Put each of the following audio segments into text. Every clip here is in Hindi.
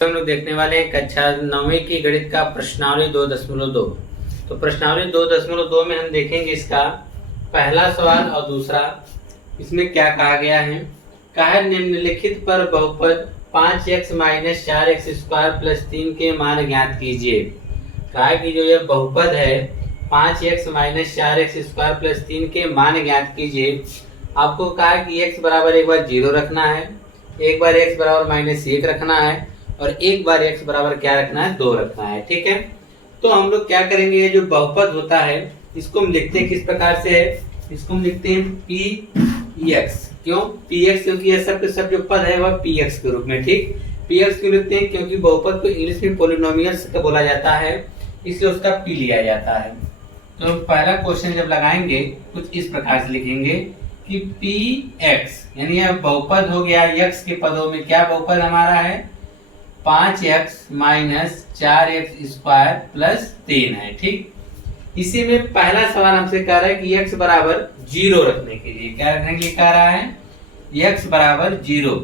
हम लोग देखने वाले हैं कक्षा 9वीं की गणित का प्रश्नावली 2.2। तो प्रश्नावली 2.2 में हम देखेंगे इसका पहला सवाल और दूसरा। इसमें क्या कहा गया है? कहा है निम्नलिखित पर बहुपद 5x minus 4x square plus 3 के मान ज्ञात कीजिए। कहा है कि जो यह बहुपद है 5x minus 4x square plus 3 के मान ज्ञात कीजिए। आपको कहा है कि x बराबर एक बार 0 रखना है, एक बार x बराबर -1 रखना है और एक बार x बराबर क्या रखना है? 2 रखना है। ठीक है, तो हम लोग क्या करेंगे, ये जो बहुपद होता है इसको हम लिखते हैं किस प्रकार से है? इसको हम लिखते हैं px। क्यों px? क्योंकि ये सब के सब जो पद है वह px के रूप में। ठीक, px क्यों लिखते हैं? क्योंकि बहुपद को इंग्लिश में पोलिनोमियल्स का बोला जाता है, इसलिए उसका p लिया जाता है। तो पहला क्वेश्चन जब लगाएंगे कुछ इस प्रकार से लिखेंगे कि px यानी यह बहुपद हो गया। x के पदों में क्या बहुपद हमारा है? 5x minus 4x square plus 3 है। ठीक, इसी में पहला सवाल हमसे कह रहा है कि x बराबर 0 रखने के लिए क्या रखने के लिए कह रहा है? x बराबर 0,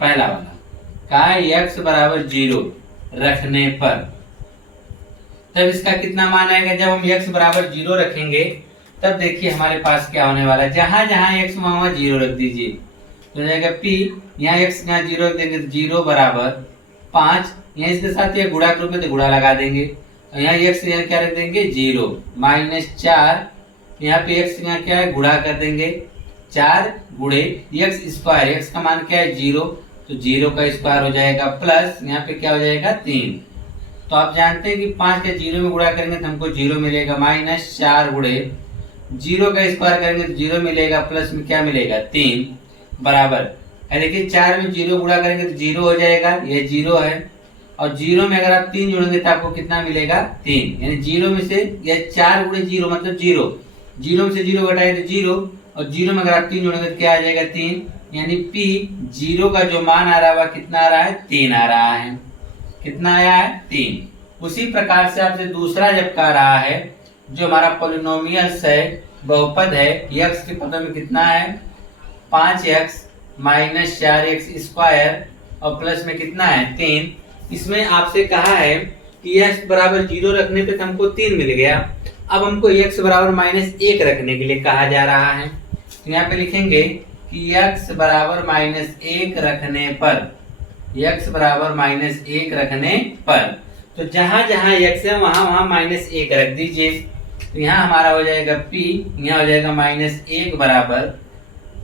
पहला वाला कहा है x बराबर 0 रखने पर तब इसका कितना मान आएगा? जब हम x बराबर 0 रखेंगे तब देखिए हमारे पास क्या होने वाला है। जहां जहां x वहां 0 रख दीजिए तो हो जाएगा p, यहाँ x यहाँ 0 रख देंगे तो 0 बराबर 5, यहाँ इसके साथ ये गुणा के रूप में तो गुणा लगा देंगे और यहाँ x यहाँ क्या रख देंगे? 0 माइनस 4, यहाँ पे x यहाँ क्या है? गुणा कर देंगे 4 गुणे x स्क्वायर, x का मान क्या है? 0, तो 0 का स्क्वायर हो जाएगा प्लस यहाँ पे क्या हो जाएगा? 3। तो आप जानते हैं कि 5 के 0 में गुणा करेंगे तो हमको 0 मिलेगा, माइनस 4 गुणे 0 का स्क्वायर करेंगे तो 0 मिलेगा, प्लस में क्या मिलेगा? 3 बराबर देखिए 4 में 0 गुणा करेंगे तो 0 हो जाएगा, ये 0 है और 0 में अगर आप 3 जोड़ेंगे तो आपको कितना मिलेगा? 3। यानी 0 में से यह 4 गुणे 0 मतलब 0, 0 में से 0 घटाए तो 0 और 0 में अगर आप 3 जोड़ेंगे तो क्या आ जाएगा? 3। यानी p 0 का जो मान आ रहा है वह कितना आ रहा है? 3 आ रहा है। कितना आया है? 3। उसी प्रकार से आपसे दूसरा जब कह रहा है जो हमारा पोलिनोमियल्स है, बहुपद है, x के पदों में कितना है? 5x माइनस 4x स्क्वायर और प्लस में कितना है? 3। इसमें आपसे कहा है कि x बराबर 0 रखने पे तो हमको 3 मिल गया। अब हमको x बराबर -1 रखने के लिए कहा जा रहा है, तो यहाँ पे लिखेंगे कि x बराबर -1 रखने पर, x बराबर -1 रखने पर, तो जहां जहां x है वहां वहां -1 रख दीजिए। तो यहाँ हमारा हो जाएगा p, यहाँ हो जाएगा -1 बराबर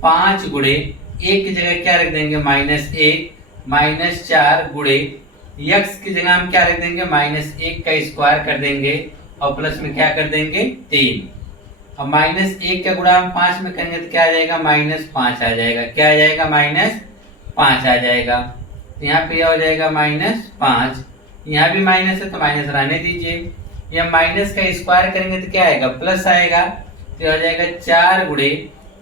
5 गुणे 1 की जगह क्या रख देंगे? -1 माइनस 4 गुणे x की जगह हम क्या रख देंगे? -1 का स्क्वायर कर देंगे और प्लस में क्या कर देंगे? 3। अब -1 का गुणा हम 5 में करेंगे तो क्या आ जाएगा? -5 आ जाएगा। क्या आ जाएगा? -5 आ जाएगा। तो यहाँ पे हो जाएगा -5, यहाँ भी माइनस है तो माइनस रहने दीजिए। या माइनस का स्क्वायर करेंगे तो क्या आएगा? प्लस आएगा, तो हो जाएगा 4 गुणे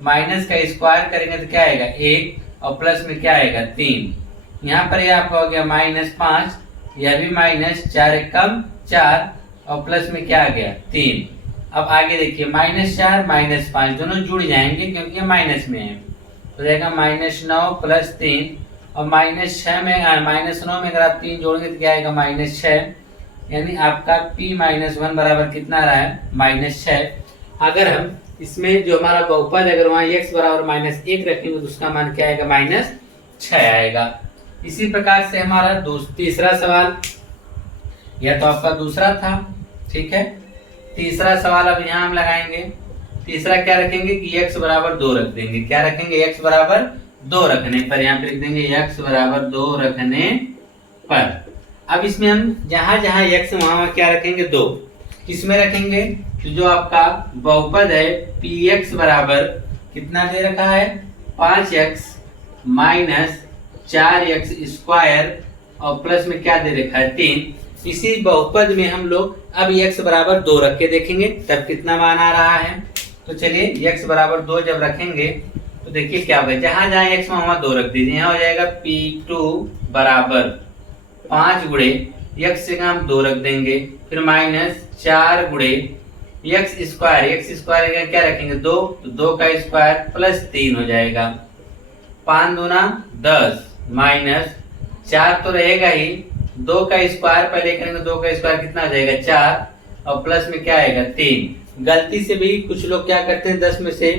माइनस का स्क्वायर करेंगे तो क्या आएगा? 1 और प्लस में क्या आएगा? 3। यहाँ पर यह आपका हो गया -5, यह भी -4 एक कम 4 और प्लस में क्या आ गया? 3। अब आगे देखिए -4 -5 दोनों जुड़ जाएंगे क्योंकि ये माइनस में है, तो जाएगा -9 प्लस 3 और -6 में -9 में अगर आप 3 जोड़ेंगे तो क्या आएगा? -6। यानी आपका p-1 बराबर कितना आ रहा है? -6। अगर हम इसमें जो हमारा बहुपद है अगर वहाँ x बराबर -1 रखेंगे तो उसका मान क्या आएगा? -6 आएगा। इसी प्रकार से हमारा तीसरा सवाल, यह तो आपका दूसरा था। ठीक है, तीसरा सवाल अब यहाँ हम लगाएंगे। तीसरा क्या रखेंगे कि x बराबर 2 रख देंगे। क्या रखेंगे? x बराबर 2 रखने पर, यहाँ पे लिख देंगे x बराबर 2 रखने पर। अब इसमें हम जहां जहां x वहां क्या रखेंगे? 2। किसमें रखेंगे? तो जो आपका बहुपद है px बराबर कितना दे रखा है? 5x माइनस 4x स्क्वायर और प्लस में क्या दे रखा है? 3। इसी बहुपद में हम लोग अब x बराबर 2 रख के देखेंगे तब कितना मान आ रहा है। तो चलिए x बराबर 2 जब रखेंगे तो देखिए क्या होगा। जहां जहां x वहां 2 रख दीजिए। यहाँ हो जाएगा p2 बराबर 5 गुणे x से हम 2 रख देंगे, फिर -4 गुणे x स्क्वायर क्या रखेंगे? 2, तो 2 का स्क्वायर प्लस 3 हो जाएगा। 5 दूना 10 माइनस 4 तो रहेगा ही, 2 का स्क्वायर पहले करेंगे, 2 का स्क्वायर कितना आ जाएगा 4, और प्लस में क्या आएगा 3। गलती से भी कुछ लोग क्या करते हैं 10 में से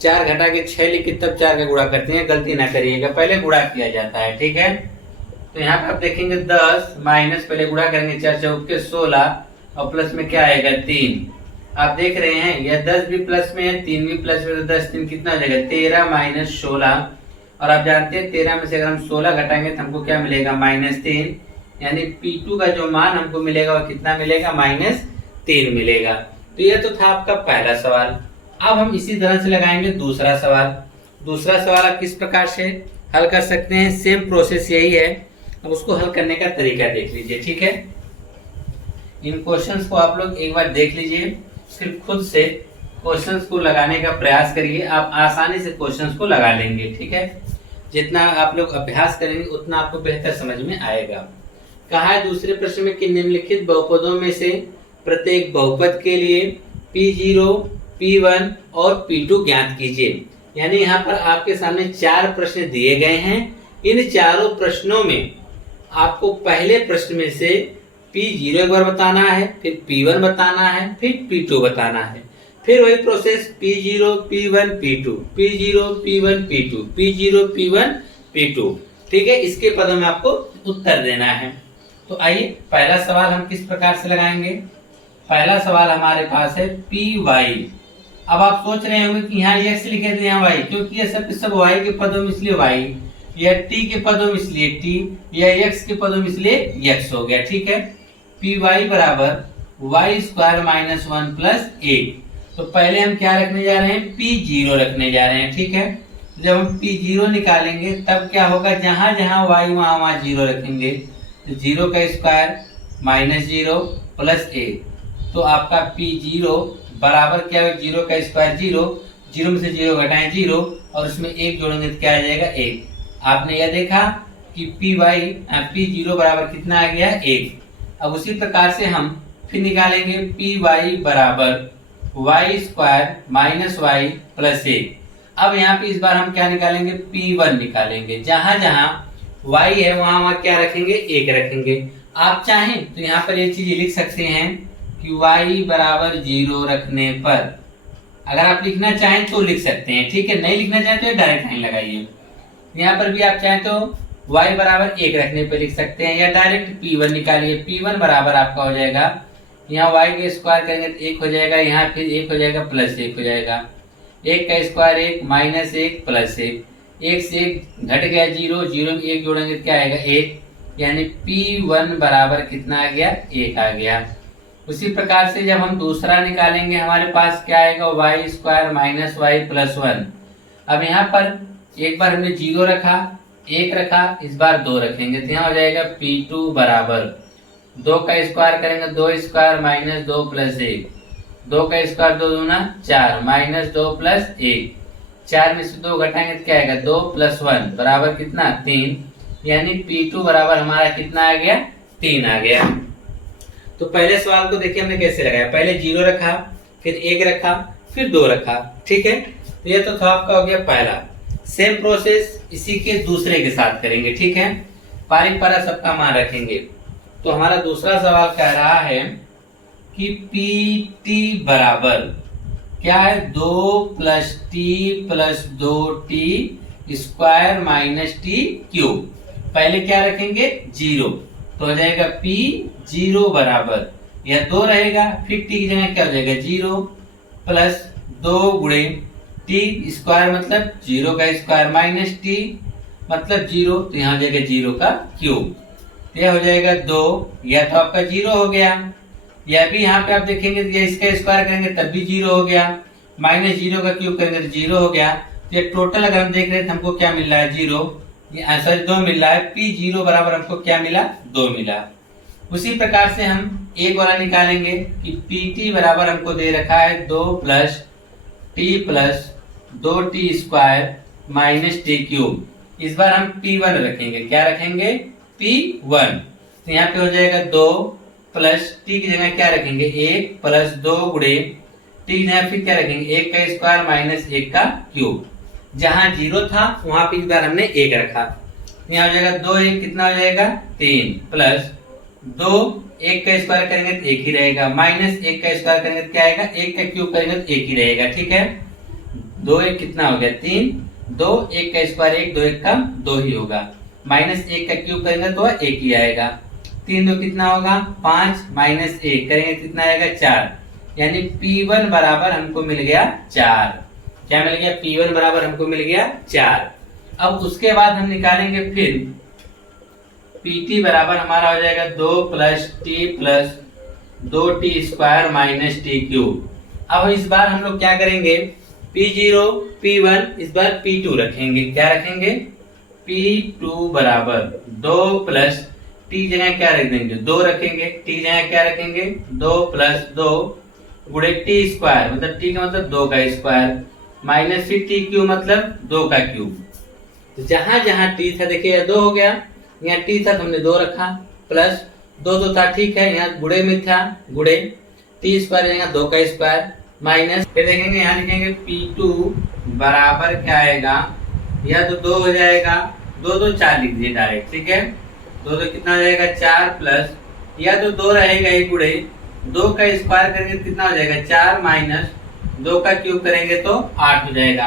4 घटा के 6 लिख के तब 4 का गुणा करते हैं, गलती ना करिएगा, पहले गुणा किया जाता है, ठीक है। तो यहाँ पे आप देखेंगे 10 माइनस पहले गुणा करेंगे 4 चौक के 16 और प्लस में क्या आएगा 3। आप देख रहे हैं यह 10 भी प्लस में है, 3 भी प्लस में, तो 10 3 कितना आ जाएगा 13 माइनस 16, और आप जानते हैं 13 में से अगर हम 16 घटाएंगे तो हमको क्या मिलेगा -3, यानी P2 का जो मान हमको मिलेगा वो कितना मिलेगा -3 मिलेगा। तो यह तो था आपका पहला सवाल। अब हम इसी तरह से लगाएंगे दूसरा सवाल। दूसरा सवाल आप किस प्रकार से हल कर सकते हैं, सेम प्रोसेस यही है। अब उसको हल करने का तरीका देख लीजिए, ठीक है। इन क्वेश्चंस को आप लोग एक बार देख लीजिए, फिर खुद से क्वेश्चंस को लगाने का प्रयास करिए, आप आसानी से क्वेश्चंस को लगा लेंगे, ठीक है। जितना आप लोग अभ्यास करेंगे उतना आपको बेहतर समझ में आएगा। कहा है दूसरे प्रश्न में कि निम्नलिखित बहुपदों में से प्रत्येक बहुपद के लिए P0, P1 और P2 ज्ञात कीजिए। यानी यहाँ पर आपके सामने 4 प्रश्न दिए गए हैं। इन चारों प्रश्नों में आपको पहले प्रश्न में से P0 एक बार बताना है, फिर P1 बताना है, फिर P2 बताना है, फिर वही process P0, P1, P2, P0, P1, P2, P0, P1, P2, ठीक है। इसके पदों में आपको उत्तर देना है। तो आइए पहला सवाल हम किस प्रकार से लगाएंगे। पहला सवाल हमारे पास है Py। अब आप सोच रहे होंगे कि यहाँ x लिखे थे यहाँ y, क्योंकि ये सब y के पदों में इसलिए y, या t के पदों में इसलिए t, या x के पदों में इसलिए x हो गया, ठीक है। Py बराबर y स्क्वायर माइनस 1 प्लस 1। तो पहले हम क्या रखने जा रहे हैं P0 रखने जा रहे हैं, ठीक है। जब हम P0 निकालेंगे तब क्या होगा, जहां जहां y वहां 0 रखेंगे, तो 0 का स्क्वायर माइनस 0 प्लस 1। तो आपका P0 बराबर क्या है, 0 का स्क्वायर 0, 0 में से 0 घटाएं 0, और उसमें 1 जोड़ेंगे तो क्या आ जाएगा 1। आपने यह देखा कि P0 बराबर कितना आ गया 1। अब उसी प्रकार से हम फिर निकालेंगे Py बराबर y square minus y plus 1। अब यहाँ पे इस बार हम क्या निकालेंगे P1 निकालेंगे, जहां जहां y है वहां वहां क्या रखेंगे 1 रखेंगे। आप चाहें तो यहाँ पर ये चीज लिख सकते हैं कि y बराबर 0 रखने पर, अगर आप लिखना चाहें तो लिख सकते हैं, ठीक है। नहीं लिखना चाहें तो डायरेक्ट लाइन लगाइए। यहाँ पर भी आप चाहें तो y बराबर 1 रखने पर लिख सकते हैं, या डायरेक्ट P1 निकालिए। P1 बराबर आपका हो जाएगा, यहाँ y के स्क्वायर करेंगे तो 1 हो जाएगा, यहाँ फिर 1 हो जाएगा प्लस 1 हो जाएगा, 1 का स्क्वायर 1 माइनस 1 प्लस 1, 1 से 1 घट गया 0, 0 में 1 जोड़ेंगे तो क्या आएगा 1, यानी P1 बराबर कितना आ गया 1 आ गया। उसी प्रकार से जब हम दूसरा निकालेंगे हमारे पास क्या आएगा y square minus y plus 1। अब यहाँ पर एक बार हमने 0 रखा, 1 रखा, इस बार 2 रखेंगे तो यहाँ हो जाएगा P2 बराबर 2 का स्क्वायर करेंगे 2 स्क्वायर माइनस 2 प्लस 1, 2 का स्क्वायर 2 दूना 4 माइनस 2 प्लस 1, 4 में से 2 घटाएंगे तो क्या आएगा 2 प्लस 1 बराबर कितना 3, यानी P2 बराबर हमारा कितना आ गया 3 आ गया। तो पहले सवाल को देखिए हमने कैसे लगाया, पहले 0 रखा, फिर 1 रखा, फिर 2 रखा, ठीक है। तो ये तो था आपका हो गया पहला। सेम प्रोसेस इसी के दूसरे के साथ करेंगे, ठीक है। पारिक पारा सबका मान रखेंगे। तो हमारा दूसरा सवाल कह रहा है कि Pt बराबर क्या है 2 plus T plus 2t square minus T cube. पहले क्या रखेंगे 0, तो हो जाएगा P0 बराबर यह 2 रहेगा, फिर t की जगह क्या हो जाएगा 0 प्लस 2 गुणे टी स्क्वायर मतलब 0 का स्क्वायर माइनस टी मतलब 0, तो यहाँ हो जाएगा 0 का क्यूब, यह हो जाएगा 2, या तो आपका 0 हो गया, या भी यहाँ पे आप देखेंगे तो इसका स्क्वायर करेंगे तब भी 0 हो गया, माइनस 0 का क्यूब करेंगे तो 0 हो गया। तो ये टोटल अगर हम देख रहे हैं तो हमको क्या मिल रहा है 0, सॉरी 2 मिल रहा है। P0 बराबर हमको क्या मिला 2 मिला। उसी प्रकार से हम एक वाला निकालेंगे कि Pt बराबर हमको दे रखा है 2 plus T plus 2t square minus T cube. इस बार हम P1 रखेंगे, क्या रखेंगे P1, तो यहाँ पे हो जाएगा 2 प्लस टी की जगह क्या रखेंगे 1 प्लस 2 गुणे टी की जगह फिर क्या रखेंगे 1 का स्क्वायर माइनस 1 का क्यूब। जहां 0 था वहां पे इस बार हमने 1 रखा, यहाँ हो जाएगा 2 1 कितना हो जाएगा 3 प्लस दो, एक का स्क्वायर करेंगे तो एक ही रहेगा, माइनस एक का स्क्वायर करेंगे तो क्या आएगा, एक का क्यूब करेंगे तो एक ही रहेगा। ठीक है, दो एक कितना हो गया, तीन, दो एक का स्क्वायर एक, दो एक का दो ही होगा, माइनस एक का क्यूब करेंगे तो एक ही आएगा, तीन दो कितना होगा, पांच, माइनस एक करेंगे कितना आएगा, चार, यानी P1 बराबर हमको मिल गया चार। क्या मिल गया, P1 बराबर हमको मिल गया चार। अब उसके बाद हम निकालेंगे फिर PT बराबर हमारा हो जाएगा दो प्लस टी प्लस दो T square minus T cube. अब इस बार हम लोग क्या करेंगे, P0 P1 इस बार P2 रखेंगे। क्या रखेंगे, P2 बराबर दो प्लस टी जगह क्या रख देंगे, दो रखेंगे, टी जगह क्या रखेंगे, दो प्लस दो गुणे टी स्क्वायर, मतलब टी का मतलब दो का स्क्वायर, माइनस टी क्यूब मतलब दो का क्यूब। तो जहां जहां टी था देखिए दो हो गया, यहाँ टी था तो हमने दो रखा, प्लस दो तो था, ठीक है, यहाँ गुणे में था, गुणे टी स्क्वायर यहाँ दो का स्क्वायर, माइनस फिर देखेंगे यहाँ लिखेंगे P2 बराबर क्या आएगा, या तो दो हो जाएगा, दो तो चार लिख दिए डायरेक्ट। ठीक है, दो तो कितना हो जाएगा, चार, प्लस या तो दो रहेगा ही, गुणे दो का स्क्वायर करेंगे कितना हो जाएगा, चार, माइनस दो का क्यूब करेंगे तो आठ हो जाएगा।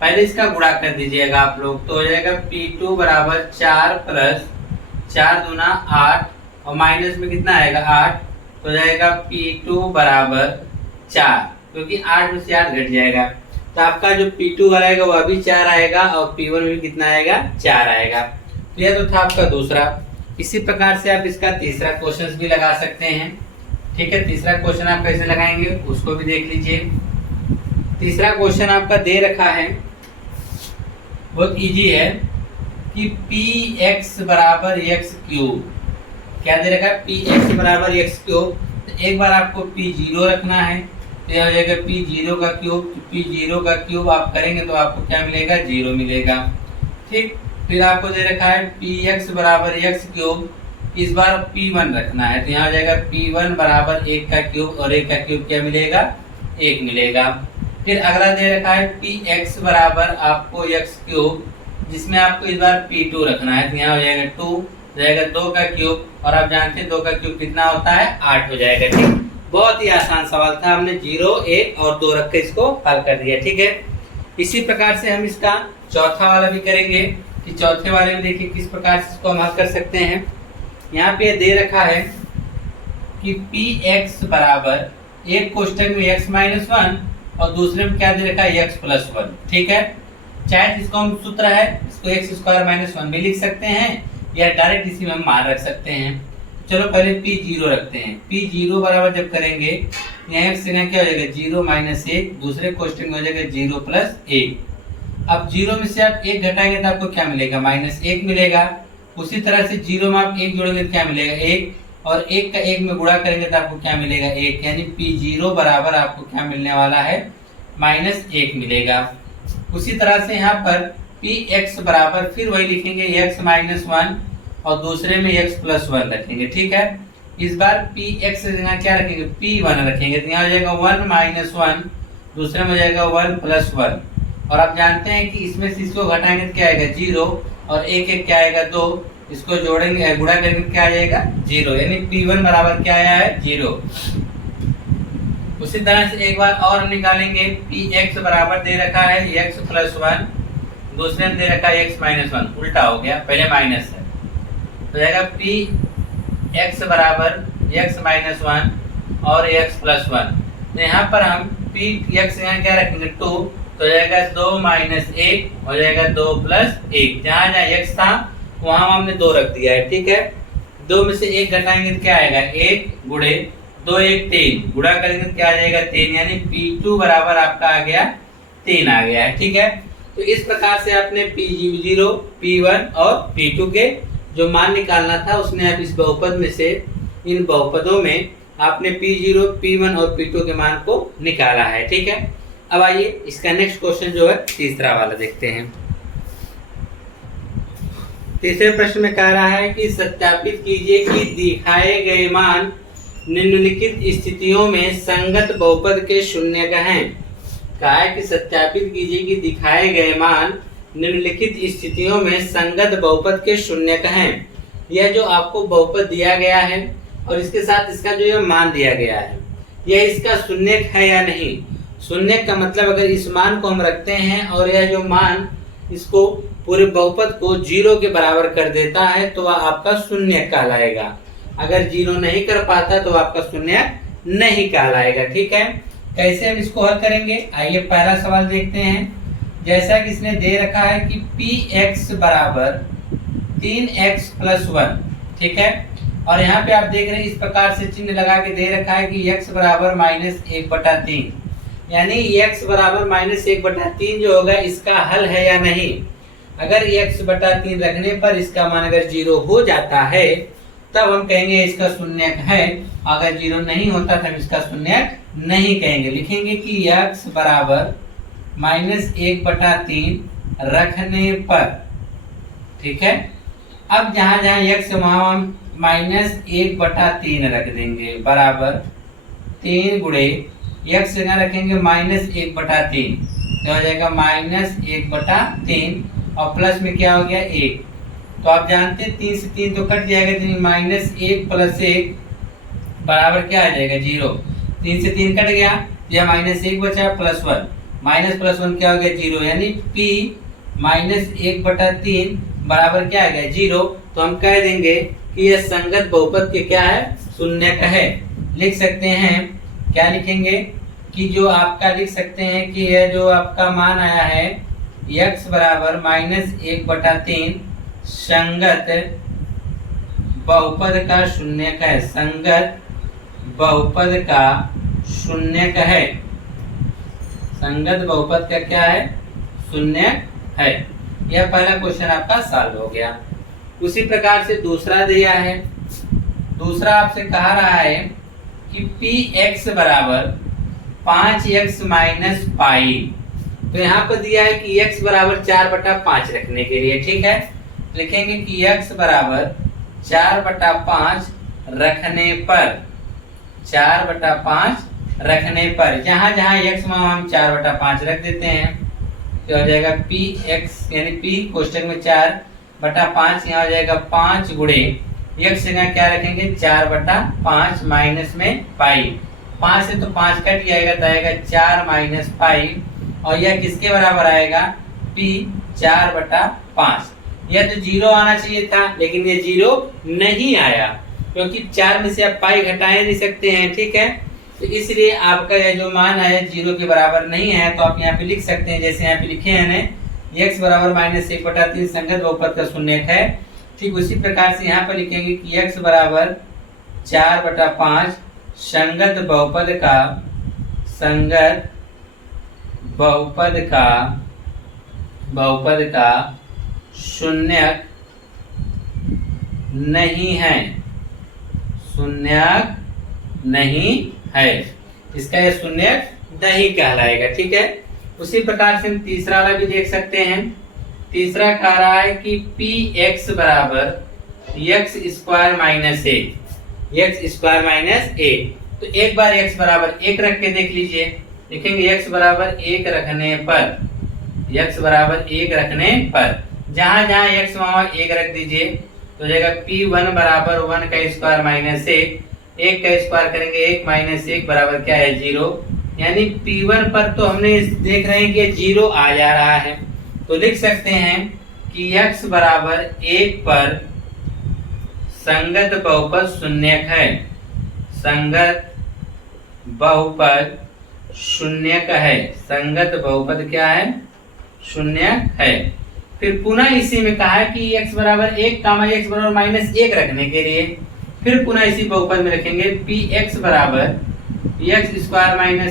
पहले इसका गुणा कर दीजिएगा आप लोग, तो हो जाएगा P2 बराबर चार प्लस चार दूना आठ, और माइनस में कितना आएगा, आठ, तो हो जाएगा P2 बराबर चार, क्योंकि आठ में से आठ घट जाएगा, तो आपका जो P2 आएगा वो अभी चार आएगा, और P1 भी कितना आएगा, चार आएगा। तो यह तो था आपका दूसरा। इसी प्रकार से आप इसका तीसरा क्वेश्चन भी लगा सकते हैं। ठीक है, तीसरा क्वेश्चन आप कैसे लगाएंगे उसको भी देख लीजिए। तीसरा क्वेश्चन आपका दे रखा है, बहुत इजी है, कि px बराबर x क्यूब, क्या दे रखा है, px बराबर x क्यूब, तो एक बार आपको P0 रखना है, तो यह हो जाएगा P0 का क्यूब, P0 का क्यूब आप करेंगे तो आपको क्या मिलेगा, जीरो मिलेगा। ठीक, फिर आपको दे रखा है px बराबर x क्यूब, इस बार P1 रखना है, तो यहाँ हो जाएगा P1 बराबर एक का क्यूब, और एक का क्यूब क्या मिलेगा, एक मिलेगा। फिर अगला दे रखा है px बराबर आपको x क्यूब, जिसमें आपको इस बार P2 रखना है, तो यहाँ हो जाएगा 2, हो जाएगा दो का क्यूब, और आप जानते हैं दो का क्यूब कितना होता है, 8 हो जाएगा। ठीक, बहुत ही आसान सवाल था, हमने 0, 1 और 2 रख के इसको हल कर दिया। ठीक है, इसी प्रकार से हम इसका चौथा वाला भी करेंगे, कि चौथे वाले में देखिए किस प्रकार से इसको हम हल कर सकते हैं। यहाँ पे दे रखा है कि px बराबर एक कोष्टक में x माइनस वन, और दूसरे में क्या दे रखा है, x प्लस वन। ठीक है, चाहे जिसको हम सूत्र है इसको एक्स स्क्वायर माइनस वन भी लिख सकते हैं, या डायरेक्ट इसी में हम मान रख सकते हैं। चलो पहले P0 रखते हैं, P0 बराबर जब करेंगे यहाँ x क्या हो जाएगा, जीरो माइनस एक, दूसरे क्वेश्चन में हो जाएगा जीरो प्लस एक। अब जीरो में से आप एक घटाएंगे तो आपको क्या मिलेगा, माइनस एक मिलेगा। उसी तरह से जीरो में आप एक जोड़ेंगे तो क्या मिलेगा, एक, और एक का एक में गुणा करेंगे तो आपको क्या मिलेगा, एक, यानी P0 बराबर आपको क्या मिलने वाला है, माइनस एक मिलेगा। उसी तरह से यहाँ पर px बराबर फिर वही लिखेंगे x माइनस वन, और दूसरे में x प्लस वन रखेंगे। ठीक है, इस बार px यहाँ क्या रखेंगे, P1 रखेंगे, तो यहाँ हो जाएगा वन माइनस वन, दूसरे में हो जाएगा वन प्लस वन, और आप जानते हैं कि इसमें से इसको घटाएंगे तो क्या आएगा, जीरो, और एक एक क्या आएगा, दो, इसको जोड़ेंगे गुणा करेंगे क्या आ जाएगा, जीरो, यानी P1 बराबर क्या आया है, जीरो। उसी तरह से एक बार और निकालेंगे, px बराबर दे रखा है x प्लस वन, दूसरे में दे रखा है x माइनस वन, उल्टा हो गया, पहले माइनस है, तो जाएगा px बराबर x माइनस वन और x प्लस वन। तो यहाँ पर हम px यहाँ क्या रखेंगे, टू, तो जाएगा दो माइनस एक, हो जाएगा दो प्लस एक, जहाँ जहाँ x था वहां हमने दो रख दिया है। ठीक है, दो में से एक घटाएंगे तो क्या आएगा, एक, गुणे दो एक तीन, गुणा करेंगे तो क्या आ जाएगा, तीन, यानी P2 बराबर आपका आ गया, तीन आ गया है। ठीक है, तो इस प्रकार से आपने P0, P1 और P2 के जो मान निकालना था उसने आप इस बहुपद में से, इन बहुपदों में आपने P0, P1 और P2 के मान को निकाला है। ठीक है, अब आइए इसका नेक्स्ट क्वेश्चन जो है तीसरा वाला देखते हैं। तीसरे प्रश्न में कह रहा है कि सत्यापित कीजिए कि दिखाए गए मान निम्नलिखित स्थितियों में संगत बहुपद के शून्यक हैं। कहा है कि सत्यापित कीजिए कि दिखाए गए मान निम्नलिखित स्थितियों में संगत बहुपद के शून्यक हैं। यह जो आपको बहुपद दिया गया है और इसके साथ इसका जो ये मान दिया गया है, यह इसका शून्यक है या नहीं। शून्यक का मतलब अगर इस मान को हम रखते हैं और यह जो मान इसको पूरे बहुपद को 0 के बराबर कर देता है तो वह आपका शून्यक कहलाएगा। अगर 0 नहीं कर पाता तो आपका शून्यक नहीं कहलाएगा। ठीक है, कैसे हम इसको हल करेंगे, आइए पहला सवाल देखते हैं। जैसा कि इसने दे रखा है कि px बराबर 3x + 1, ठीक है, और यहाँ पे आप देख रहे हैं इस प्रकार से चिन्ह लगा के दे रखा है कि x बराबर -1/3, यानी x बराबर -1/3 जो होगा इसका हल है या नहीं। अगर x/3 रखने पर इसका मान अगर 0 हो जाता है तब हम कहेंगे इसका शून्यक है, अगर 0 नहीं होता तब इसका शून्यक नहीं कहेंगे। लिखेंगे कि x बराबर -1/3 रखने पर, ठीक है। अब जहां जहां x वहां हम -1/3 रख देंगे बराबर 3 गुणे x जगह रखेंगे -1/3 तो हो जाएगा -1/3 और प्लस में क्या हो गया 1। तो आप जानते हैं 3 से 3 तो कट जाएगा, -1 + 1 बराबर क्या आ जाएगा 0। 3 से 3 कट गया, यह -1 बचा +1, -+1 क्या हो गया 0, यानी p -1/3 बराबर क्या आ गया 0। तो हम कह देंगे कि यह संगत बहुपद के क्या है, शून्यक है। लिख सकते हैं, क्या लिखेंगे कि जो आपका लिख सकते हैं कि यह जो आपका मान आया है x बराबर -1/3 संगत बहुपद का शून्यक है, संगत बहुपद का शून्यक है, संगत बहुपद का क्या है, शून्यक है। यह पहला क्वेश्चन आपका सॉल्व हो गया। उसी प्रकार से दूसरा दिया है, दूसरा आपसे कहा रहा है कि px बराबर 5x - पाई। तो यहाँ पर दिया है कि x बराबर 4/5 रखने के लिए, ठीक है, लिखेंगे कि x बराबर 4/5 रखने पर, 4/5 रखने पर जहां जहां x वहां हम 4/5 रख देते हैं तो हो जाएगा px यानी p कोष्टक में 4/5, यहाँ हो जाएगा 5 गुणे x जगह क्या रखेंगे 4/5 माइनस में पाई, 5 से तो 5 कट जाएगा तो आएगा 4 - पाई, और यह किसके बराबर आएगा p 4/5। यह तो 0 आना चाहिए था लेकिन ये 0 नहीं आया क्योंकि 4 में से आप पाई घटाए नहीं सकते हैं, ठीक है, तो इसलिए आपका यह जो मान है 0 के बराबर नहीं है। तो आप यहाँ पे लिख सकते हैं जैसे यहाँ पे लिखे हैं x बराबर -1/3 संगत बहुपद का शून्यक है। ठीक उसी प्रकार से यहाँ पर लिखेंगे कि x बराबर 4/5 संगत बहुपद का, संगत बहुपद का शून्यक नहीं है, शून्यक नहीं है, इसका यह शून्यक नहीं कहलाएगा। ठीक है, उसी प्रकार से हम तीसरा वाला भी देख सकते हैं। तीसरा कह रहा है कि px बराबर x² - 1, x² - 1। तो एक बार x बराबर 1 रख के देख लीजिए, लिखेंगे x बराबर 1 रखने पर, x बराबर 1 रखने पर जहां जहां x वहां 1 रख दीजिए तो जाएगा p1 बराबर 1 का स्क्वायर माइनस 1 का स्क्वायर करेंगे 1 माइनस 1 बराबर क्या है 0। यानी p1 पर तो हमने देख रहे हैं कि 0 आ जा रहा है, तो लिख सकते हैं कि x बराबर 1 पर संगत बहुपद शून्यक है, संगत बहुपद शून्यक है, संगत बहुपद क्या है शून्यक है। फिर पुनः इसी में कहा है कि x बराबर 1 x बराबर -1 रखने के लिए फिर पुनः इसी बहुपद में रखेंगे px बराबर x² -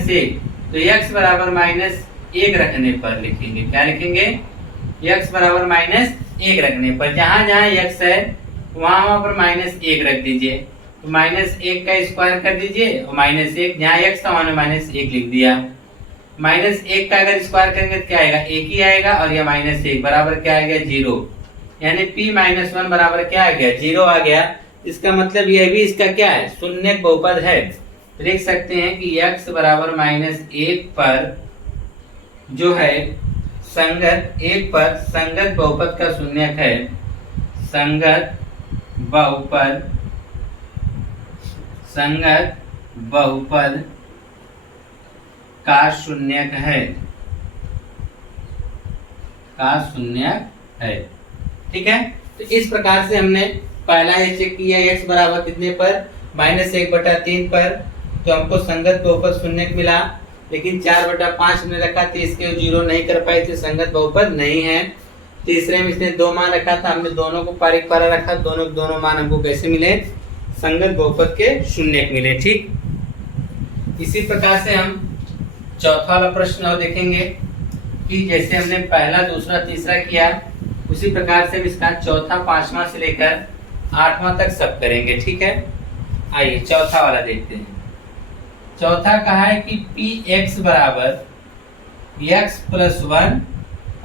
1। तो x बराबर -1 रखने पर लिखेंगे, क्या लिखेंगे x बराबर -1 रखने पर जहां जहां x है वहां पर -1 रख दीजिए, तो -1 का स्क्वायर कर दीजिए और -1 जहां x था वहां -1 लिख दिया। -1 का अगर स्क्वायर करेंगे तो क्या आएगा 1 ही आएगा और यह -1 बराबर क्या आ गया 0। यानी p-1 बराबर क्या आ गया 0 आ गया। इसका मतलब यह भी इसका क्या है शून्यक बहुपद है। लिख सकते हैं कि x बराबर -1 पर जो है संगत 1 पर संगत बहुपद का शून्यक है, संगत बहुपद संगत बहुपद का शून्यक है, का शून्यक है। ठीक है, तो इस प्रकार से हमने पहला ये चेक किया x बराबर कितने पर -1/3 पर, तो हमको संगत बहुपद शून्यक मिला। लेकिन 4/5 हमने रखा तो इसके जीरो नहीं कर पाए थे, संगत बहुपद नहीं है। तीसरे में इसने 2 मान रखा था, हमने दोनों को पारिक पारा रखा, दोनों मान हमको कैसे मिले, संगत बहुपद के शून्यक मिले। ठीक, इसी प्रकार से हम चौथा वाला प्रश्न और देखेंगे कि जैसे हमने पहला दूसरा तीसरा किया उसी प्रकार से इसका चौथा पांचवा से लेकर 8वां तक सब करेंगे। ठीक है, आइए चौथा वाला देखते हैं। चौथा कहा है कि px बराबर x + 1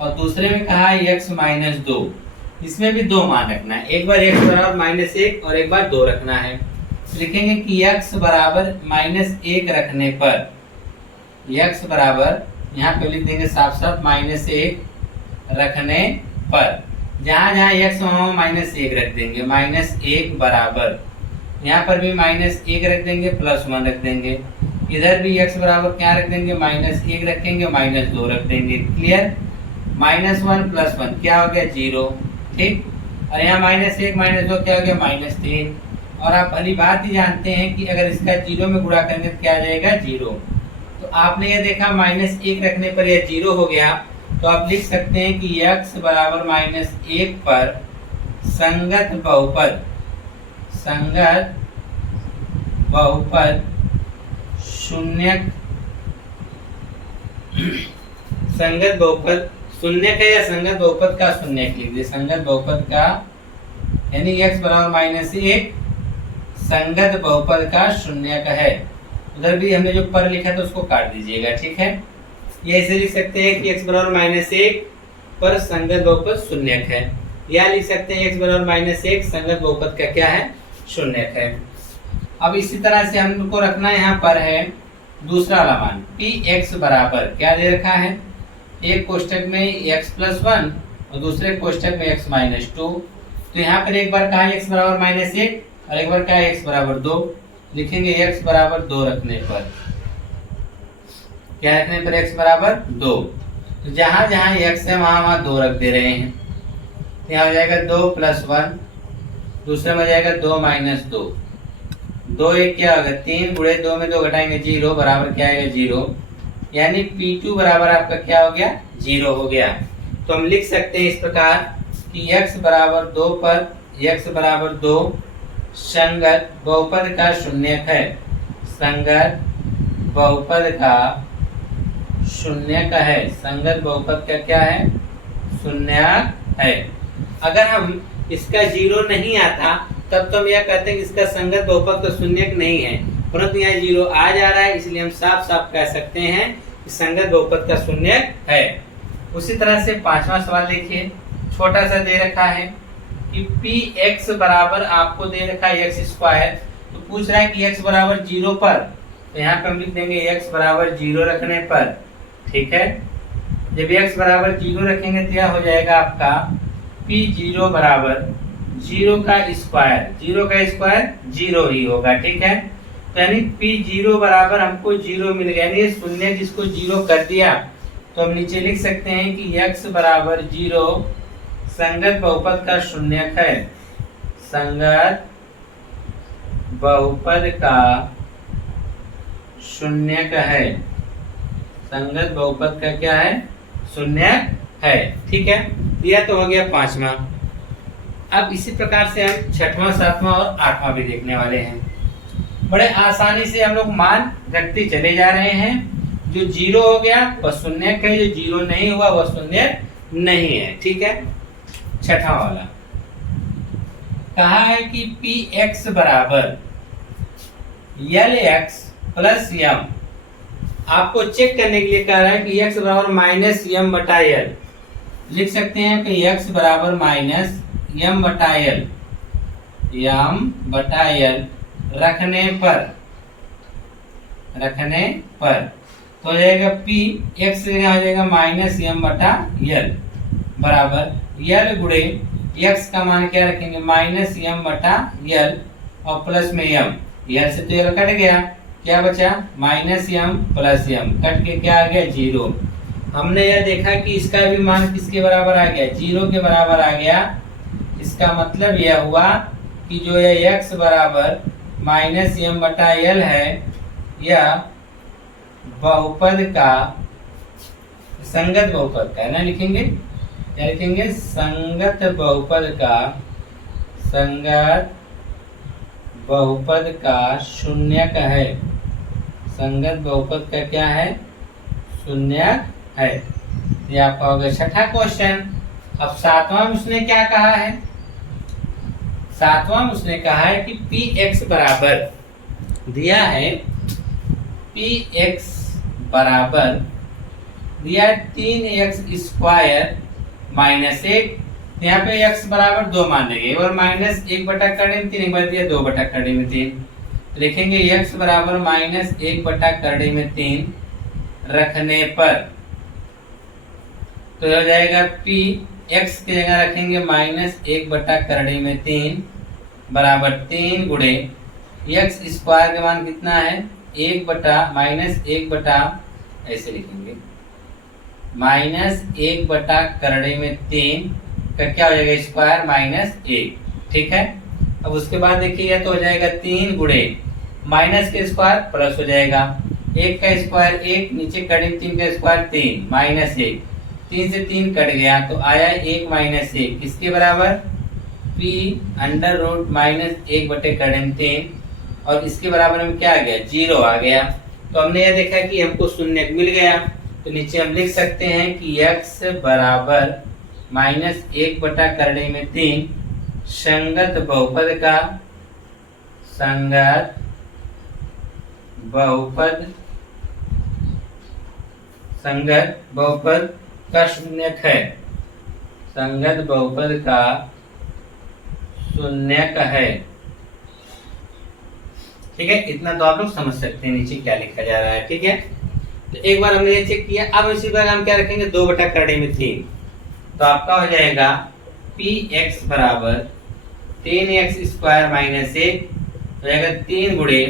और दूसरे में कहा है x - 2। इसमें भी 2 मान रखना है, एक बार x बराबर -1 और एक बार 2 रखना है। लिखेंगे कि x बराबर -1 रखने पर, x बराबर यहाँ पे लिख देंगे साफ साफ -1 रखने पर, जहाँ जहाँ x वहाँ -1 रख देंगे। -1 बराबर यहाँ पर भी -1 रख देंगे, +1 रख देंगे। इधर भी x बराबर क्या रख देंगे, -1 रखेंगे, -2 रख देंगे। क्लियर, -1 + 1 क्या हो गया, 0। ठीक, और यहाँ -1 - 2 क्या हो गया, -3। और आप भली बात ही जानते हैं कि अगर इसका 0 में गुणा करेंगे तो क्या आ जाएगा, 0। तो आपने ये देखा -1 रखने पर यह 0 हो गया, तो आप लिख सकते हैं कि x बराबर -1 पर संगत बहुपद शून्यक, संगत बहुपद शून्यक है या संगत बहुपद का शून्यक लिख दीजिए। संगत बहुपद का यानी x बराबर -1 संगत बहुपद का शून्यक है। उधर भी हमने जो पर लिखा था उसको काट दीजिएगा। ठीक है, ये ऐसे लिख सकते हैं कि x बराबर -1 पर संगत बहुपद शून्यक है, या लिख सकते हैं x बराबर -1 संगत बहुपद का क्या है, शून्यक है। अब इसी तरह से हमको रखना यहाँ पर है दूसरा वाला मान px बराबर क्या दे रखा है, एक कोष्टक में x + 1 और दूसरे कोष्टक में x - 2। तो यहाँ पर एक बार कहा है x बराबर -1 और एक बार क्या है x बराबर 2। लिखेंगे x बराबर 2 रखने पर, क्या रखने पर, x बराबर 2। तो जहां जहां x है वहां 2 रख दे रहे हैं। यहाँ हो जाएगा 2 + 1, दूसरे में जाएगा 2 - 2। 2 1 क्या होगा, 3 गुणे 2 में 2 घटाएंगे 0 बराबर क्या आएगा, 0। यानी P2 बराबर आपका क्या हो गया, 0 हो गया। तो हम लिख सकते हैं इस प्रकार कि x बराबर 2 पर x बराबर 2 संगत बहुपद का शून्यक है, संगत बहुपद का शून्यक है। संगत बहुपद का क्या है, शून्यक है। अगर हम इसका 0 नहीं आता तब तो हम यह कहते हैं कि इसका संगत बहुपद का शून्यक नहीं है, परंतु यहाँ 0 आ जा रहा है, इसलिए हम साफ साफ कह सकते हैं कि संगत बहुपद का शून्यक है। उसी तरह से पांचवा सवाल देखिए, छोटा सा दे रखा है कि px बराबर आपको दे रखा है x², तो पूछ रहा है कि x बराबर 0 पर, तो यहाँ पे हम लिख देंगे x बराबर 0 रखने पर। ठीक है, जब x बराबर 0 रखेंगे तो यह हो जाएगा आपका p0 बराबर 0 का स्क्वायर, 0 का स्क्वायर 0 ही होगा। ठीक है, तो यानी p0 बराबर हमको 0 मिल गया, यानी शून्य जिसको 0 कर दिया, तो हम नीचे लिख सकते हैं कि x बराबर 0 संगत बहुपद का शून्यक है, संगत बहुपद का शून्यक है, संगत बहुपद का क्या है, शून्यक है। ठीक है, दिया तो हो गया पांचवा। अब इसी प्रकार से हम छठवां, सातवां और आठवां भी देखने वाले हैं। बड़े आसानी से हम लोग मान रखते चले जा रहे हैं। जो 0 हो गया वह शून्यक है, जो 0 नहीं हुआ वह शून्यक नहीं है। ठीक है, छठा वाला कहा है कि px बराबर lx + m। आपको चेक करने के लिए कह रहा है कि x बराबर -m/l। लिख सकते हैं कि x बराबर -m/l, m/l रखने पर तो हो जाएगा p x आ जाएगा -m/l बराबर l गुणे x का मान क्या रखेंगे माइनस एम बटा यल और प्लस में एम, यल से तो यल कट गया, क्या बचा minus M plus M, cut के क्या आ गया 0। हमने यह देखा कि इसका भी मान किसके बराबर आ गया 0 के बराबर आ गया। इसका मतलब यह हुआ कि जो यह x बराबर माइनस एम बटा यल है यह बहुपद का संगत बहुपद का है ना, लिखेंगे क्या लिखेंगे संगत बहुपद का, संगत बहुपद का शून्यक है, संगत बहुपद का क्या है शून्यक है। ये आपका हो गया छठा क्वेश्चन। अब सातवां में उसने क्या कहा है, सातवां में उसने कहा है कि px बराबर दिया है, px बराबर दिया 3x स्क्वायर माइनस 1, यहाँ पे x बराबर 2 मान लेंगे और माइनस 1 बटा करने में 3, एक बार दिया 2 बटा करने में 3, लिखेंगे x बराबर माइनस 1 बटा करने में 3 रखने पर तो हो जाएगा p x की जगह रखेंगे माइनस 1 बटा करने में 3 बराबर 3 गुणे x स्क्वायर का मान कितना है 1 बटा माइनस 1 बटा, ऐसे लिखेंगे माइनस 1 बटा करने में 3 का क्या हो जाएगा स्क्वायर माइनस 1, ठीक है। अब उसके बाद देखिए यह तो हो जाएगा 3 गुणे माइनस के स्क्वायर प्लस हो जाएगा 1 का स्क्वायर 1, नीचे कड़ी 3 का स्क्वायर 3 माइनस 1, 3 से 3 कट गया तो आया 1 माइनस 1 किसके बराबर p अंडर रूट माइनस 1 बटे करने में 3 और इसके बराबर में क्या आ गया 0 आ गया। तो हमने यह देखा कि हमको शून्य मिल गया, तो नीचे हम लिख सकते हैं कि x बराबर माइनस 1 बटा करने में 3 संगत बहुपद का, संगत बहुपद, संगत बहुपद का शून्यक है, संगत बहुपद का शून्यक है, ठीक है। इतना तो आप लोग समझ सकते हैं नीचे क्या लिखा जा रहा है, ठीक है। तो एक बार हमने ये चेक किया, अब इसी बार हम क्या रखेंगे 2 बटा करने में 3, तो आपका हो जाएगा px बराबर 3x स्क्वायर माइनस 1 हो जाएगा 3 गुणे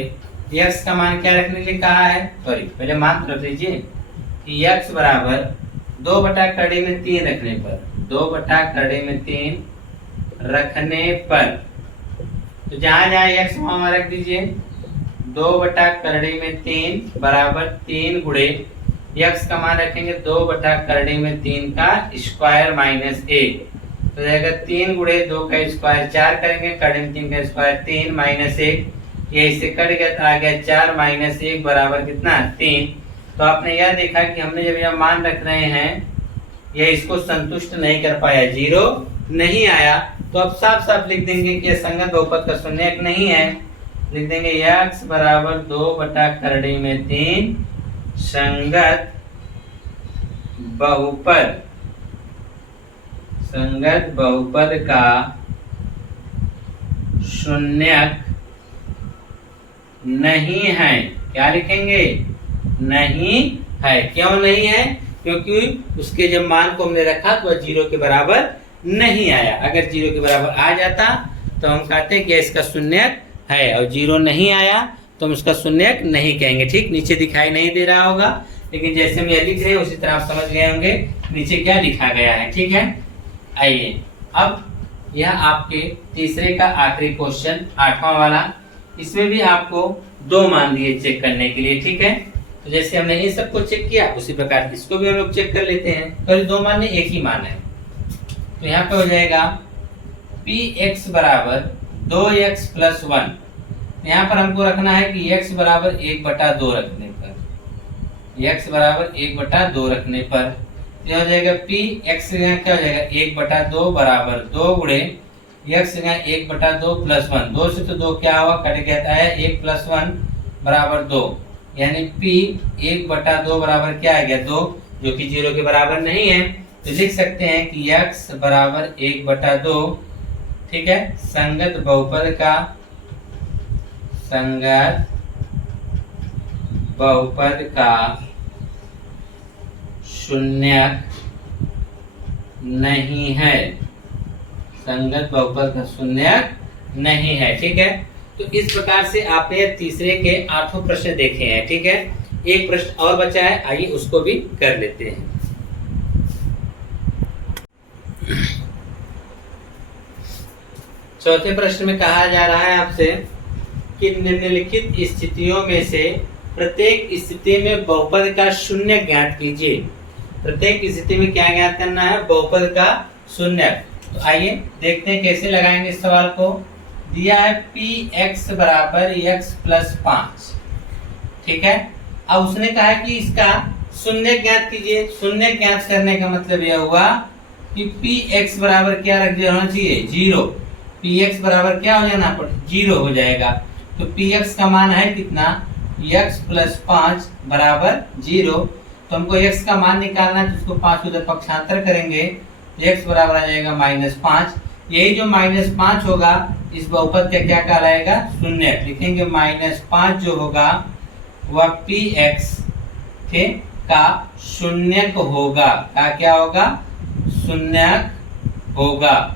x का मान क्या रखने के लिए कहा है, सॉरी पहले मान तो रख लीजिए कि x बराबर 2 बटा करने में 3 रखने पर, 2 बटा करने में 3 रखने पर, तो जहां जहां x वहां रख दीजिए 2 बटा करने में 3 बराबर 3 गुणे x का मान रखेंगे 2 बटा करने में 3 का स्क्वायर माइनस 1, तो जाएगा 3 गुणे 2 का स्क्वायर 4 करेंगे, करने में 3 का स्क्वायर 3 माइनस 1, ये इससे कट गया तो आ गया 4 माइनस 1 बराबर कितना 3। तो आपने यह देखा कि हमने जब यह मान रख रहे हैं यह इसको संतुष्ट नहीं कर पाया, 0 नहीं आया, तो अब साफ साफ लिख देंगे कि यह संगत बहुपद का शून्यक नहीं है, लिख देंगे x बराबर 2 बटा करने में 3 संगत बहुपद, संगत बहुपद का शून्यक नहीं है। क्या लिखेंगे नहीं है, क्यों नहीं है, क्योंकि उसके जब मान को हमने रखा तो वह 0 के बराबर नहीं आया, अगर 0 के बराबर आ जाता तो हम कहते हैं कि इसका शून्यक है, और 0 नहीं आया तो हम उसका शून्यक नहीं कहेंगे, ठीक। नीचे दिखाई नहीं दे रहा होगा, लेकिन जैसे हम यह लिख रहे हैं उसी तरह आप समझ गए होंगे नीचे क्या लिखा गया है, ठीक है। आइए अब यह आपके तीसरे का आखिरी क्वेश्चन 8वां वाला, इसमें भी आपको 2 मान दिए चेक करने के लिए, ठीक है। तो जैसे हमने इन सबको चेक किया उसी प्रकार इसको भी हम लोग चेक कर लेते हैं, तो 2 मान में एक ही मान है, तो यहाँ पे हो जाएगा px बराबर 2x प्लस 1, यहाँ पर हमको रखना है कि x बराबर 1 बटा 2 रखने पर, x बराबर 1 बटा 2 रखने पर यह हो जाएगा px क्या हो जाएगा 1 बटा 2 बराबर 2 गुणे x 1 बटा 2 प्लस 1, 2 से तो 2 क्या हुआ कट गया है 1 प्लस 1 बराबर 2, यानी p 1 बटा 2 बराबर क्या आ गया 2, जो कि 0 के बराबर नहीं है, तो लिख सकते हैं कि x बराबर 1 बटा 2, ठीक है, संगत बहुपद का, संगत बहुपद का शून्यक नहीं है, संगत बहुपद का शून्यक नहीं है। ठीक है, तो इस प्रकार से आपने तीसरे के 8 प्रश्न देखे हैं। ठीक है, एक प्रश्न और बचा है, आइए उसको भी कर लेते हैं। चौथे प्रश्न में कहा जा रहा है आपसे कि निम्नलिखित स्थितियों में से प्रत्येक स्थिति में बहुपद का शून्य ज्ञात कीजिए। प्रत्येक स्थिति में क्या ज्ञात करना है? बहुपद का शून्य। तो आइए देखते हैं कैसे लगाएंगे इस सवाल को। दिया है px बराबर x प्लस 5। ठीक है, अब उसने कहा कि इसका शून्य ज्ञात कीजिए। शून्य ज्ञात करने का मतलब यह हुआ कि px बराबर क्या रख होना चाहिए? 0। px बराबर क्या हो जाना पड़े? 0 हो जाएगा। तो px का मान है कितना? x प्लस 5 बराबर 0। तो हमको x का मान निकालना है, तो उसको 5 उधर पक्षांतर करेंगे, x बराबर आ जाएगा -5। यही जो -5 होगा इस बहुपद का क्या कहलाएगा? शून्य। लिखेंगे -5 जो होगा वह px का शून्यक होगा। का क्या होगा? शून्यक होगा।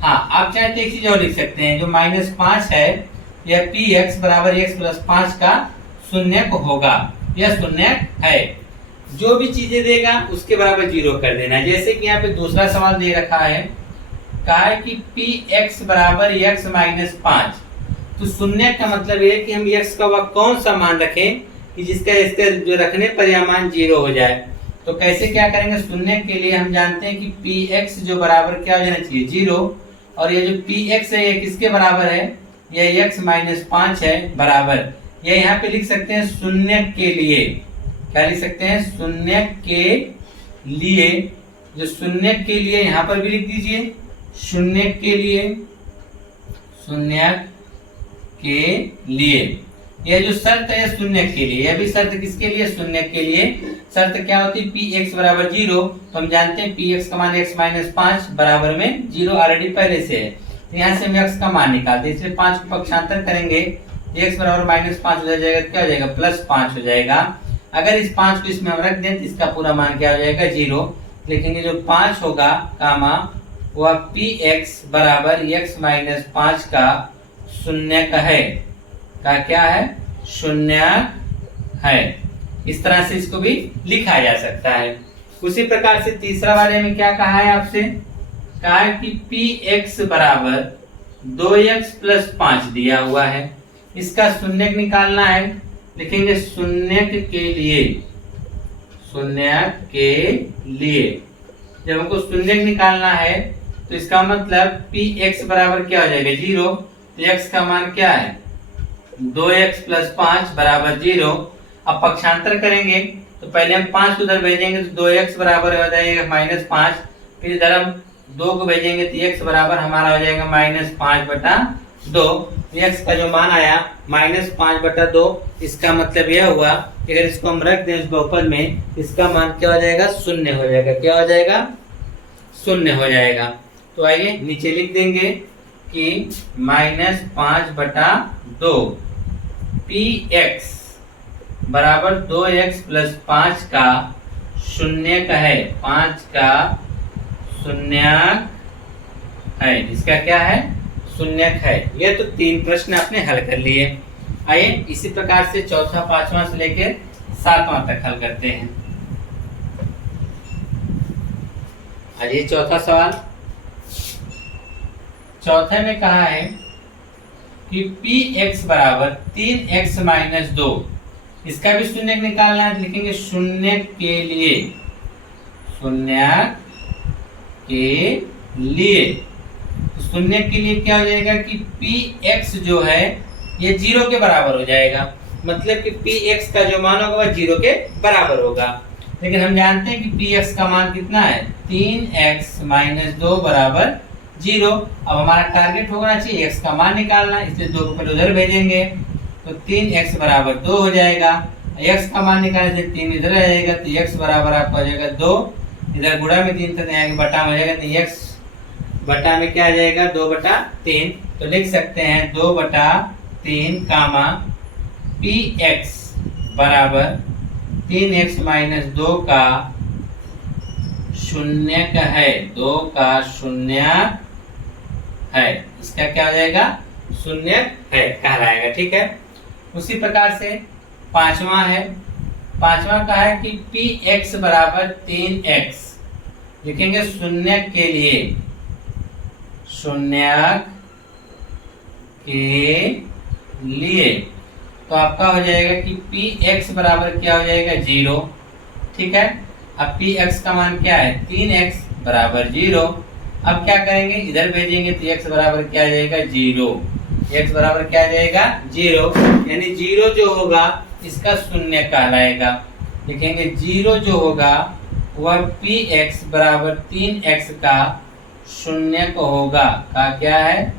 हाँ, आप चाहे तो एक चीज और लिख सकते हैं, जो -5 है यह px बराबर x प्लस 5 का शून्यक होगा। यह शून्यक है। जो भी चीजें देगा उसके बराबर 0 कर देना। जैसे कि यहाँ पे दूसरा सवाल दे रखा है, कहा है कि px बराबर x माइनस 5। तो शून्य का मतलब ये कि हम x का वह कौन सा मान रखें कि जिसका इसके जो रखने पर यह मान 0 हो जाए। तो कैसे क्या करेंगे? शून्य के लिए हम जानते हैं कि px जो बराबर क्या हो जाना चाहिए? 0। और ये जो px है ये किसके बराबर है? यह x माइनस 5 है बराबर। ये यहाँ पे लिख सकते हैं शून्य के लिए। क्या लिख सकते हैं? शून्य के लिए। जो शून्य के लिए यहाँ पर भी लिख दीजिए, शून्य के लिए, शून्य के लिए। यह जो शर्त है शून्य के लिए, यह भी शर्त किसके लिए? शून्य के लिए। शर्त क्या होती है? px बराबर 0। तो हम जानते हैं px का मान x माइनस 5 बराबर में 0 ऑलरेडी पहले से है। तो यहाँ से हम x का मान निकालते हैं, इसलिए 5 को पक्षांतर करेंगे, x बराबर -5 हो जाएगा, क्या हो जाएगा? +5 हो जाएगा। अगर इस 5 को इसमें हम रख दें तो इसका पूरा मान क्या हो जाएगा? 0। लिखेंगे जो 5 होगा कामा वह px बराबर x माइनस 5 का शून्य का है। का क्या है? शून्य है। इस तरह से इसको भी लिखा जा सकता है। उसी प्रकार से तीसरा वाले में क्या कहा है आपसे? कहा है कि px बराबर 2x प्लस 5 दिया हुआ है, इसका शून्यक निकालना है। लिखेंगे शून्यक के लिए, शून्यक के लिए। जब हमको शून्यक निकालना है तो इसका मतलब px बराबर क्या हो जाएगा? 0। तो x का मान क्या है? 2x प्लस 5 बराबर 0। अब पक्षांतर करेंगे तो पहले हम 5 को उधर भेजेंगे तो 2x बराबर हो जाएगा -5। फिर इधर हम 2 को भेजेंगे तो x बराबर हमारा हो जाएगा -5/2। x का जो मान आया -5/2, इसका मतलब यह हुआ कि अगर इसको हम रख दें इस बहुपद में, इसका मान क्या हो जाएगा? शून्य हो जाएगा। क्या हो जाएगा? शून्य हो जाएगा। तो आइए नीचे लिख देंगे कि -5/2 px बराबर 2x प्लस 5 का शून्य का है, 5 का शून्यक है। इसका क्या है? शून्यक है। ये तो 3 प्रश्न आपने हल कर लिए। आइए इसी प्रकार से चौथा, 5वां से लेकर 7वां तक हल करते हैं। आइए चौथा सवाल। चौथे में कहा है कि px बराबर 3x माइनस 2, इसका भी शून्य निकालना है। लिखेंगे शून्य के लिए, शून्य के लिए। तो शून्य के लिए क्या हो जाएगा कि px जो है ये 0 के बराबर हो जाएगा। मतलब कि px का जो मान होगा वह 0 के बराबर होगा। लेकिन हम जानते हैं कि px का मान कितना है? 3x माइनस 2 बराबर 0। अब हमारा टारगेट होना चाहिए x का मान निकालना, इसलिए 2 को पहले उधर भेजेंगे तो 3x बराबर 2 हो जाएगा। x का मान निकालने से 3 इधर आ जाएगा तो x बराबर आपका हो जाएगा 2। इधर गुणा में 3 तो यहाँ बटा में हो जाएगा, तो x बटा में क्या आ जाएगा? 2/3। तो लिख सकते हैं 2/3 कामा px बराबर 3x माइनस 2 का शून्य का है, 2 का शून्य है, इसका क्या हो जाएगा, शून्य है कहलाएगा। ठीक है, उसी प्रकार से पांचवा है, पांचवा का है कि px बराबर 3x लिखेंगे शून्य के लिए, शून्य के लिए, तो आपका हो जाएगा कि px बराबर क्या हो जाएगा 0। ठीक है, अब px का मान क्या है 3x बराबर 0। अब क्या करेंगे, इधर भेजेंगे तो x बराबर क्या आ जाएगा 0, x बराबर क्या आ जाएगा 0, यानी 0 जो होगा इसका शून्य कहलाएगा। लिखेंगे 0 जो होगा वह px बराबर 3x का शून्य को होगा, का क्या है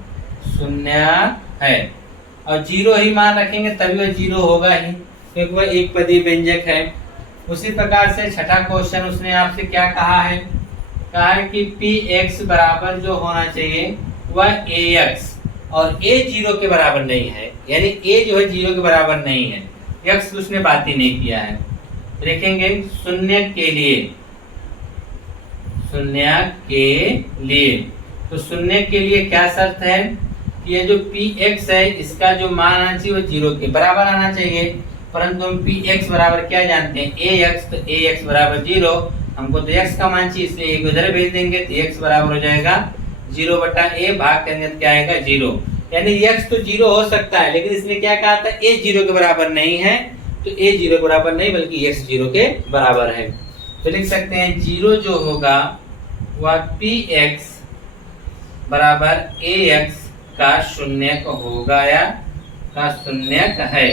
शून्य है, और 0 ही मान रखेंगे तभी वह 0 होगा ही, क्योंकि वह एक पदी व्यंजक है। उसी प्रकार से छठा क्वेश्चन उसने आपसे क्या कहा है, कहा है कि px बराबर जो होना चाहिए वह ax, और a 0 के बराबर नहीं है, यानी a जो है 0 के बराबर नहीं है, x उसने बात ही नहीं किया है। लिखेंगे शून्य के लिए, शून्य के लिए, तो शून्य के लिए क्या शर्त है कि ये जो px है इसका जो मान आना चाहिए वो 0 के बराबर आना चाहिए, परंतु हम px बराबर क्या जानते हैं ax, तो ax बराबर 0, हमको तो x का मान चाहिए इसलिए एक उधर भेज देंगे तो x बराबर हो जाएगा 0/a, भाग करेंगे तो क्या आएगा 0, यानी x तो 0 हो सकता है, लेकिन इसने क्या कहा था a 0 के बराबर नहीं है, तो a 0 के बराबर नहीं बल्कि x 0 के बराबर है। तो लिख सकते हैं 0 जो होगा वह px बराबर ax का शून्य को होगा या का शून्य है।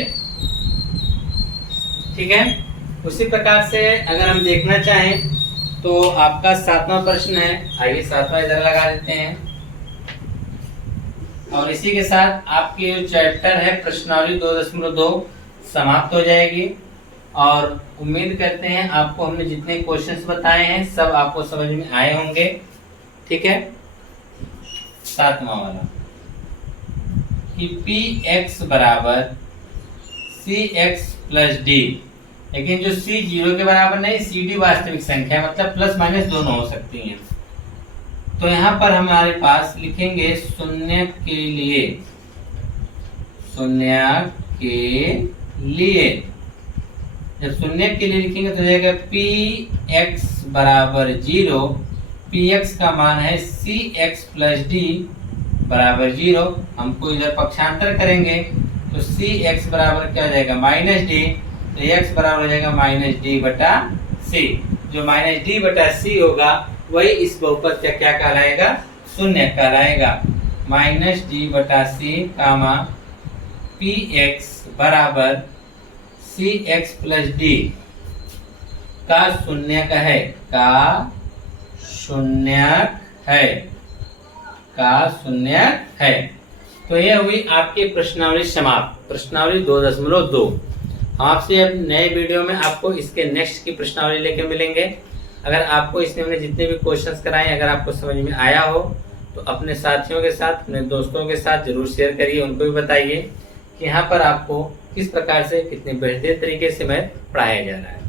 ठीक है, उसी प्रकार से अगर हम देखना चाहें तो आपका सातवां प्रश्न है, आइए सातवां इधर लगा देते हैं, और इसी के साथ आपकी जो चैप्टर है प्रश्नावली 2.2 समाप्त हो जाएगी। और उम्मीद करते हैं आपको हमने जितने क्वेश्चंस बताए हैं सब आपको समझ में आए होंगे। ठीक है, सातवां वाला कि px बराबर cx प्लस d, लेकिन जो c 0 के बराबर नहीं, cd वास्तविक संख्या मतलब प्लस माइनस दोनों हो सकती हैं। तो यहाँ पर हमारे पास लिखेंगे शून्य के लिए, शून्य के लिए, जब शून्य के लिए लिखेंगे तो जाएगा px बराबर 0, px का मान है cx प्लस d बराबर 0, हमको इधर पक्षांतर करेंगे तो cx बराबर क्या हो जाएगा माइनस d, तो x बराबर हो जाएगा माइनस d बटा c, जो माइनस d बटा c होगा वही इस बहुपद का क्या कहलाएगा शून्य कहलाएगा। माइनस d बटा c कामा px बराबर cx प्लस d का शून्य का है, का शून्य है, का शून्य है। तो यह हुई आपकी प्रश्नावली समाप्त, प्रश्नावली 2.2। आपसे अब नए वीडियो में आपको इसके नेक्स्ट की प्रश्नावली लेके मिलेंगे। अगर आपको इसमें हमने जितने भी क्वेश्चंस कराए अगर आपको समझ में आया हो तो अपने साथियों के साथ, अपने दोस्तों के साथ जरूर शेयर करिए, उनको भी बताइए कि यहाँ पर आपको किस प्रकार से कितने बेहतरीन तरीके से मैथ पढ़ाया जा रहा है।